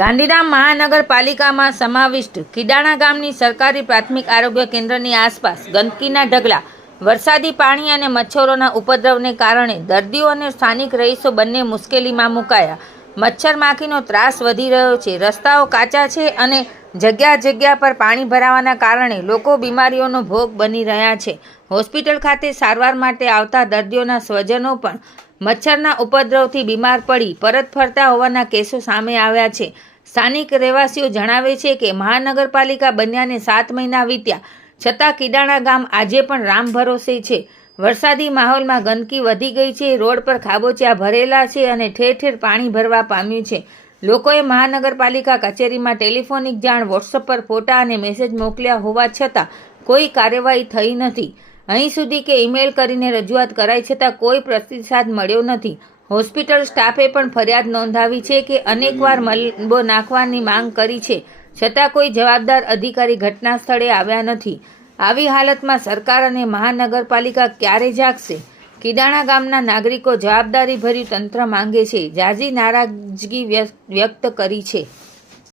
ગાંધીધામ મહાનગરપાલિકામાં સમાવિષ્ટ કિડાણા ગામની સરકારી પ્રાથમિક આરોગ્ય કેન્દ્રની આસપાસ ગંદકીના ઢગલા, વરસાદી પાણી અને મચ્છરોના ઉપદ્રવને કારણે દર્દીઓ અને સ્થાનિક રહીશો બંને મુશ્કેલીમાં મુકાયા. મચ્છર માખીનો ત્રાસ વધી રહ્યો છે, રસ્તાઓ કાચા છે અને જગ્યા જગ્યા પર પાણી ભરાવાના કારણે લોકો બીમારીઓનો ભોગ બની રહ્યા છે. હોસ્પિટલ ખાતે સારવાર માટે આવતા દર્દીઓના સ્વજનો પણ મચ્છરના ઉપદ્રવથી બીમાર પડી, પરત ફરતા હોવાના કેસો સામે આવ્યા છે. સ્થાનિક રહેવાસીઓ જણાવે છે કે મહાનગરપાલિકા બન્યાને સાત મહિના વીત્યા. છતાં કિડાણા ગામ આજે પણ રામ ભરોસે છે. વરસાદી માહોલમાં ગંદકી વધી ગઈ છે, રોડ પર ખાબોચિયા ભરેલા છે અને ઠેર ઠેર પાણી ભરવા પામ્યું છે. લોકોએ મહાનગરપાલિકા કચેરીમાં ટેલિફોનિક જાણ વોટ્સઅપ પર ફોટા અને મેસેજ મોકલ્યા હોવા છતાં કોઈ કાર્યવાહી થઈ નથી. અહીં સુધી કે ઈમેલ કરીને રજૂઆત કરાઈ છતાં કોઈ પ્રતિસાદ મળ્યો નથી. હોસ્પિટલ સ્ટાફે પણ ફરિયાદ નોંધાવી છે કે અનેકવાર મલબો નાખવાની માંગ કરી છે, છતાં કોઈ જવાબદાર અધિકારી ઘટના સ્થળે આવ્યા નથી. આવી હાલતમાં સરકાર અને મહાનગરપાલિકા ક્યારે જાગશે? કિડાણા ગામના નાગરિકો જવાબદારીભર્યું તંત્ર માંગે છે. જાજી નારાજગી વ્યક્ત વ્યક્ત કરી છે.